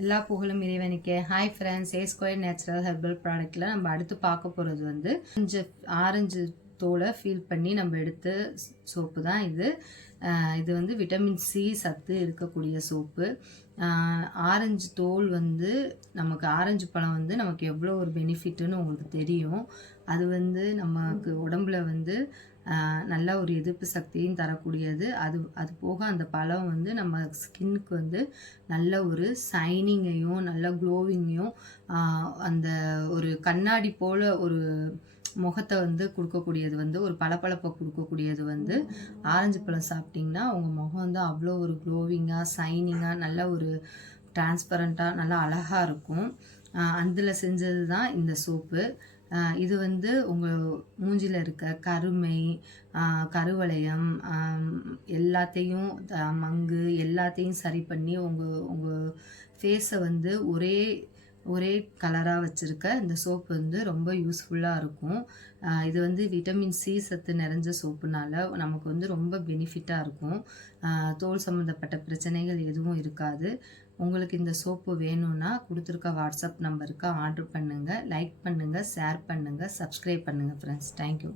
எல்லா புகழும் இறைவனுக்கே. Hi friends A square natural herbal ப்ராடக்டில் நம்ம அடுத்து பார்க்க போகிறது வந்து ஆரஞ்சு ஆரஞ்சு தோலை ஃபீல் பண்ணி நம்ம எடுத்த சோப்பு தான் இது. இது வந்து விட்டமின் சி சத்து இருக்கக்கூடிய சோப்பு. ஆரஞ்சு தோல் வந்து நமக்கு ஆரஞ்சு பழம் வந்து நமக்கு எவ்வளோ ஒரு பெனிஃபிட்டுன்னு உங்களுக்கு தெரியும். அது வந்து நமக்கு உடம்புல வந்து நல்ல ஒரு எதிர்ப்பு சக்தியும் தரக்கூடியது. அது அது போக அந்த பழம் வந்து நம்ம ஸ்கின்னுக்கு வந்து நல்ல ஒரு சைனிங்கையும் நல்ல க்ளோவிங்கையும் அந்த ஒரு கண்ணாடி போல் ஒரு முகத்தை வந்து கொடுக்கக்கூடியது வந்து ஒரு பளபளப்பை கொடுக்கக்கூடியது வந்து ஆரஞ்சு பழம் சாப்பிட்டிங்கன்னா உங்கள் முகம் வந்து அவ்வளோ ஒரு க்ளோவிங்காக சைனிங்காக நல்ல ஒரு டிரான்ஸ்பரண்ட்டாக நல்லா அழகாக இருக்கும். அதில் செஞ்சது தான் இந்த சோப்பு. இது வந்து உங்கள் மூஞ்சியில் இருக்க கருமை ஆஹ் கருவளையம் எல்லாத்தையும் த- மங்கு எல்லாத்தையும் சரி பண்ணி உங்கள் உங்கள் ஃபேஸை வந்து ஒரே ஒரே கலராக வச்சுருக்க இந்த சோப்பு வந்து ரொம்ப யூஸ்ஃபுல்லாக இருக்கும். இது வந்து விட்டமின் சி சத்து நிறைஞ்ச சோப்புனால நமக்கு வந்து ரொம்ப பெனிஃபிட்டாக இருக்கும். தோல் சம்மந்தப்பட்ட பிரச்சனைகள் எதுவும் இருக்காது. உங்களுக்கு இந்த சோப்பு வேணும்னா கொடுத்துருக்க வாட்ஸ்அப் நம்பருக்கு ஆர்டர் பண்ணுங்கள் லைக் பண்ணுங்கள் ஷேர் பண்ணுங்கள் சப்ஸ்கிரைப் பண்ணுங்கள் ஃப்ரெண்ட்ஸ் தேங்க்யூ